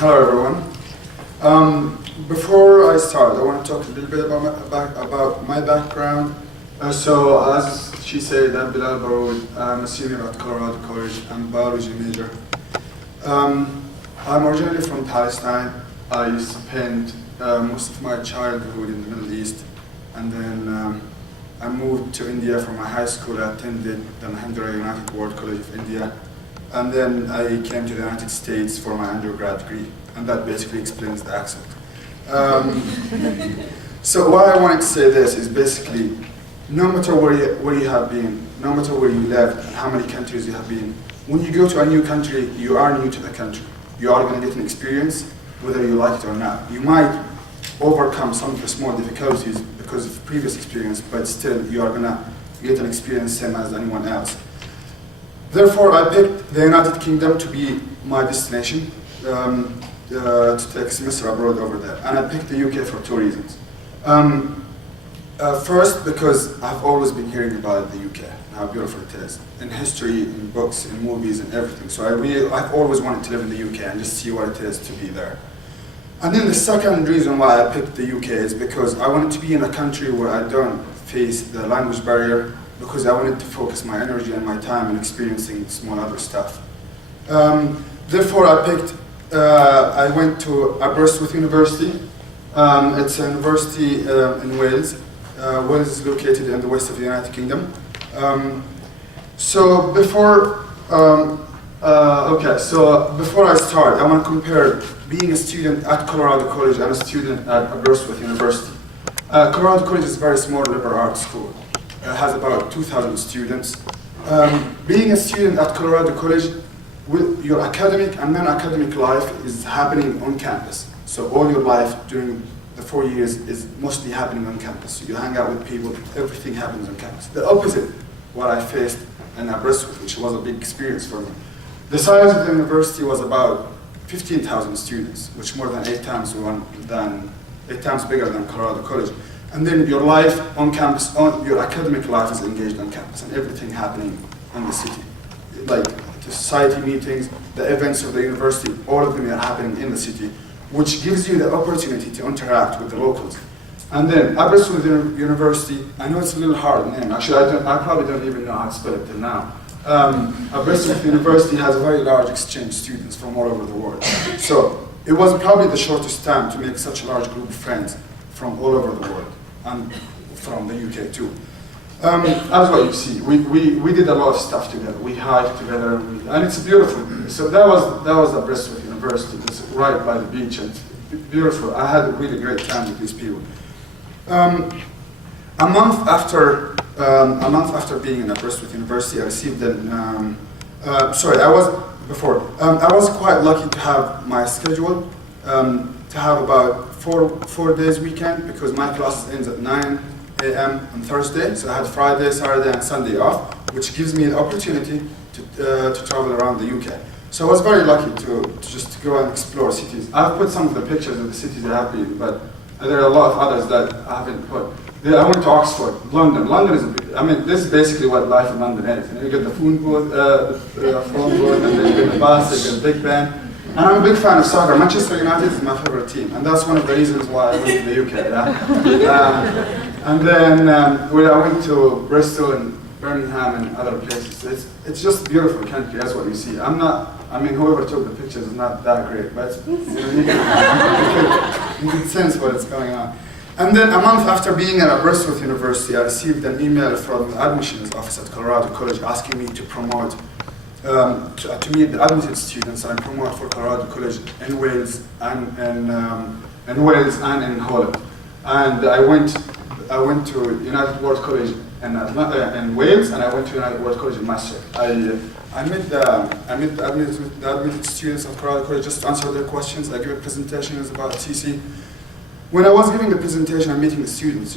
Hello everyone. Before I start, I want to talk a little bit about my background. So as she said, I'm Belal Baroud. I'm a senior at Colorado College. I'm a biology major. I'm originally from Palestine. I spent most of my childhood in the Middle East, and then I moved to India for my high school. I attended the Mahindra United World College of India, and then I came to the United States for my undergrad degree, and that basically explains the accent. So why I wanted to say this is basically, no matter where you have been, no matter where you lived, and how many countries you have been, when you go to a new country, you are new to the country. You are going to get an experience, whether you like it or not. You might overcome some of the small difficulties because of previous experience, but still you are going to get an experience same as anyone else. Therefore, I picked the United Kingdom to be my destination, to take a semester abroad over there. And I picked the UK for two reasons. First, because I've always been hearing about the UK, how beautiful it is, in history, in books, in movies, and everything. So I've always wanted to live in the UK and just see what it is to be there. And then the second reason why I picked the UK is because I wanted to be in a country where I don't face the language barrier, because I wanted to focus my energy and my time on experiencing small other stuff. Therefore, I went to Aberystwyth University. It's a university in Wales. Wales is located in the west of the United Kingdom. So before I start, I want to compare being a student at Colorado College and a student at Aberystwyth University. Colorado College is a very small liberal arts school. It has about 2,000 students. Being a student at Colorado College, your academic and non-academic life is happening on campus. So all your life during the 4 years is mostly happening on campus. You hang out with people, everything happens on campus. The opposite, what I faced in Aberystwyth, which was a big experience for me. The size of the university was about 15,000 students, which more than 8 times bigger than Colorado College. And then your life on campus, your academic life is engaged on campus, and everything happening in the city. Like the society meetings, the events of the university, all of them are happening in the city, which gives you the opportunity to interact with the locals. And then Aberystwyth University, I know it's a little hard name. Actually, I probably don't even know how to spell it till now. Aberystwyth University has a very large exchange students from all over the world. So it was probably the shortest time to make such a large group of friends from all over the world, and from the UK too. As what you see, we did a lot of stuff together. We hiked together, and it's beautiful. So that was Aberystwyth University. It's right by the beach, and it's beautiful. I had a really great time with these people. A month after being in Aberystwyth University, I received I was quite lucky to have my schedule, to have about four days weekend, because my classes ends at 9 a.m. on Thursday, so I had Friday, Saturday, and Sunday off, which gives me the opportunity to travel around the UK. So I was very lucky to just go and explore cities. I've put some of the pictures of the cities I have been, but there are a lot of others that I haven't put. I went to Oxford, London. London is, this is basically what life in London is. You get the phone booth, and then you get the bus, you get the Big Ben. And I'm a big fan of soccer. Manchester United is my favorite team, and that's one of the reasons why I went to the UK. And then I went to Bristol and Birmingham and other places. It's just a beautiful country, that's what you see. Whoever took the pictures is not that great, but you can sense what's going on. And then a month after being at Aberystwyth University, I received an email from the admissions office at Colorado College asking me to promote, to meet the admitted students and promote for Colorado College in Wales and in Holland. And I went to United World College in Wales, and I went to United World College in Maastricht. I met the admitted students of Colorado College just to answer their questions. I gave presentations about CC. When I was giving the presentation and meeting the students,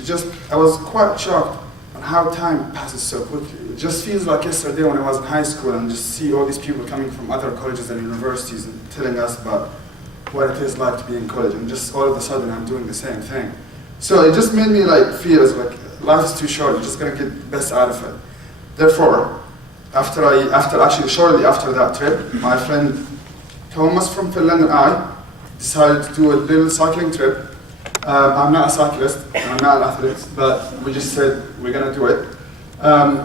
I was quite shocked on how time passes so quickly. It just feels like yesterday when I was in high school and just see all these people coming from other colleges and universities and telling us about what it is like to be in college, and just all of a sudden I'm doing the same thing. So it just made me feel as like life is too short, you're just gonna get the best out of it. Therefore, shortly after that trip, my friend Thomas from Finland and I decided to do a little cycling trip. I'm not a cyclist, I'm not an athlete, but we just said we're gonna do it.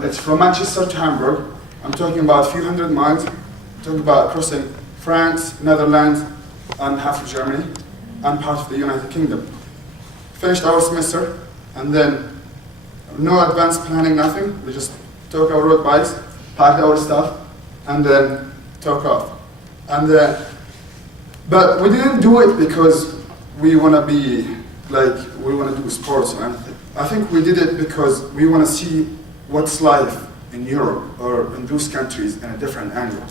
It's from Manchester to Hamburg. I'm talking about a few hundred miles. I'm talking about crossing France, Netherlands, and half of Germany, and part of the United Kingdom. Finished our semester, and then no advanced planning, nothing. We just took our road bikes, packed our stuff, and then took off. And but we didn't do it because we want to be like, we want to do sports or anything. I think we did it because we want to see what's life in Europe or in those countries in a different angle.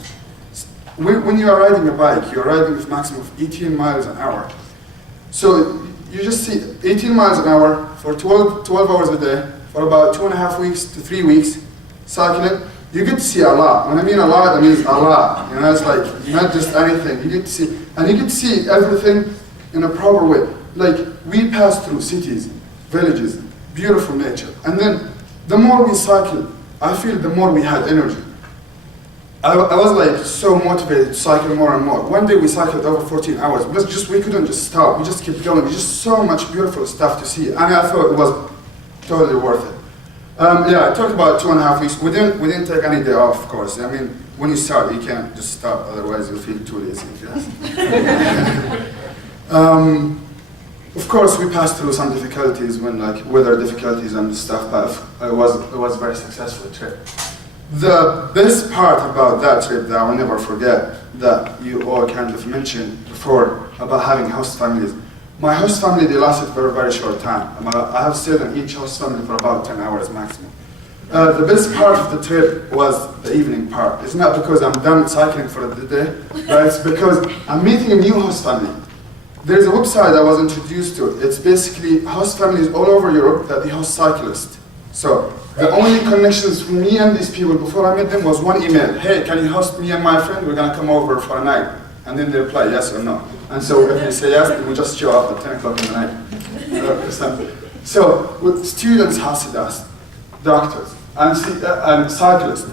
When you are riding a bike, you're riding with maximum of 18 miles an hour. So you just see 18 miles an hour for 12 hours a day, for about 2.5 weeks to 3 weeks, cycling. You get to see a lot. When I mean a lot, I mean a lot. You know, it's like not just anything. You get to see, and you get to see everything in a proper way. Like, we passed through cities, villages, beautiful nature. And then the more we cycled, I feel the more we had energy. I was like so motivated to cycle more and more. One day we cycled over 14 hours. We couldn't just stop. We just kept going. Just so much beautiful stuff to see. And I thought it was totally worth it. Yeah, I talked about 2.5 weeks. We didn't take any day off, of course. I mean, when you start, you can't just stop. Otherwise, you'll feel too lazy. Of course, we passed through some difficulties, when like weather difficulties and stuff, but it was a very successful trip. The best part about that trip that I will never forget, that you all kind of mentioned before about having host families. My host family, they lasted for a very short time. I have stayed in each host family for about 10 hours maximum. The best part of the trip was the evening part. It's not because I'm done cycling for the day, but it's because I'm meeting a new host family. There's a website I was introduced to. It's basically host families all over Europe that they host cyclists. So the only connections for me and these people before I met them was one email. Hey, can you host me and my friend? We're gonna come over for a night. And then they reply yes or no. And so if they say yes, then we just show up at 10 o'clock in the night. Or something. So with students hosted us, doctors, and cyclists.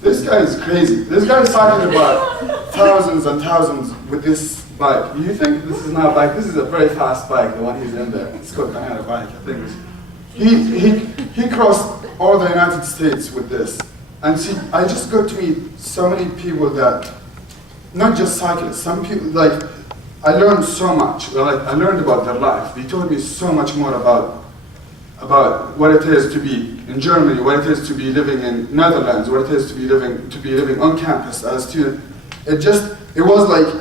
This guy is crazy. This guy is cycling about thousands and thousands with this bike. You think this is not a bike? This is a very fast bike, the one he's in there. It's called a bike, I think. He crossed all the United States with this. And see, I just got to meet so many people that, not just cyclists, some people, like, I learned so much. Like, I learned about their life. They told me so much more about what it is to be in Germany, what it is to be living in Netherlands, what it is to be living on campus as a student. It was like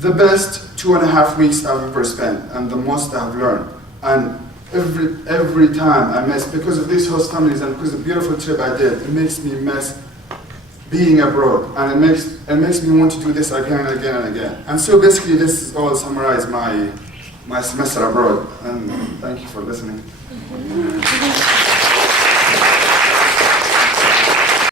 the best 2.5 weeks I've ever spent, and the most I've learned. And every time I miss, because of these host families and because of the beautiful trip I did, it makes me miss being abroad, and it makes me want to do this again and again and again. And so basically, this is all summarize my semester abroad. And thank you for listening.